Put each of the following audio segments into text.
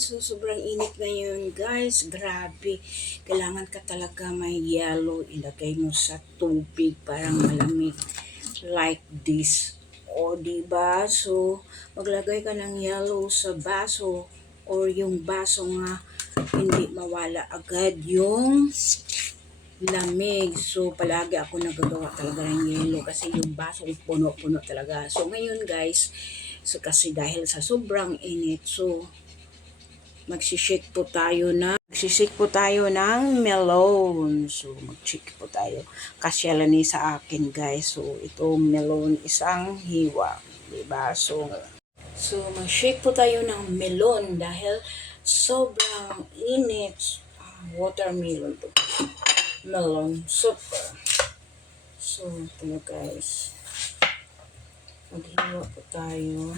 So, sobrang init ngayon, guys. Grabe. Kailangan ka talaga may yellow. Ilagay mo sa tubig parang malamig. Like this. O, diba? So, maglagay ka ng yellow sa baso or yung baso nga hindi mawala agad yung lamig. So, palagi ako nagagawa talaga ng yelo kasi yung baso puno-puno talaga. So, ngayon guys, kasi dahil sa sobrang init, so, magsishake po tayo ng melon. So, mag-shake po tayo. Kasya lang ni sa akin guys. So, itong melon isang hiwa. Diba? So mag-shake po tayo ng melon dahil sobrang init. Watermelon po. Melon soup. So, ito na guys. Maghiwa po tayo.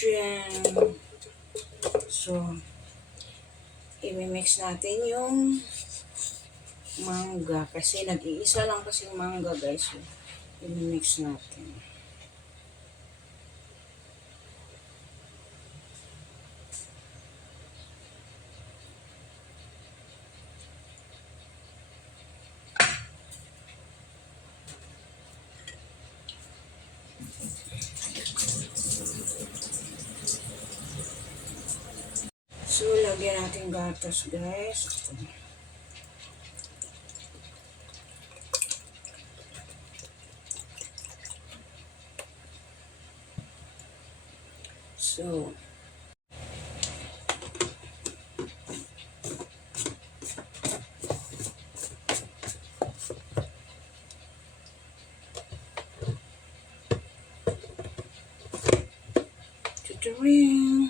Diyan. So, i-mix natin yung mangga. Kasi nag-iisa lang kasing mangga guys. So, i-mix natin. So, lagyan natin gatas guys. So, tuturing.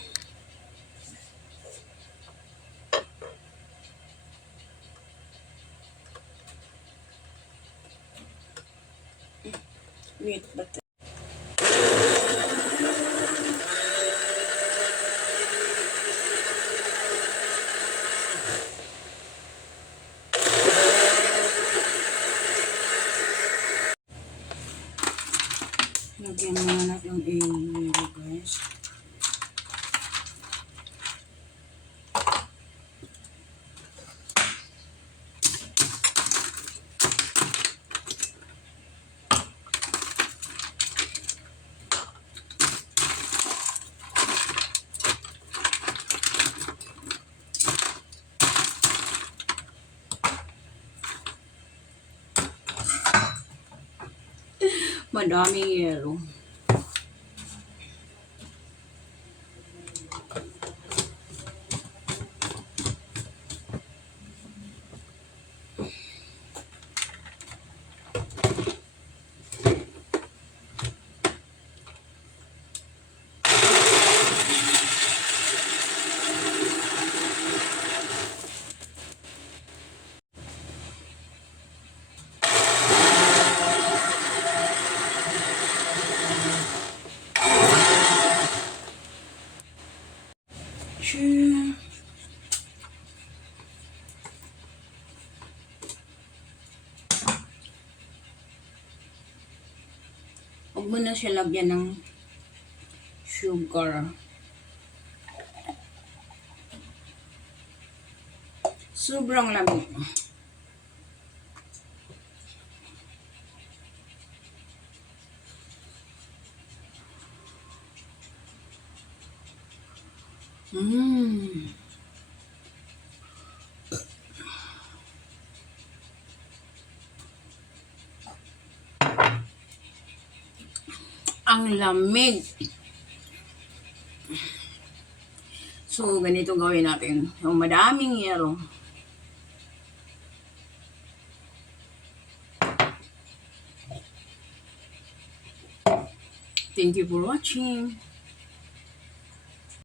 Meat butter. Lagyan muna natin yung yelo guys. Madaming yelo. Sure. Huwag mo na siya lagyan ng sugar. Sobrang lamig. Ang lamig. So, ganito gawin natin. Yung madaming yelo. Thank you for watching.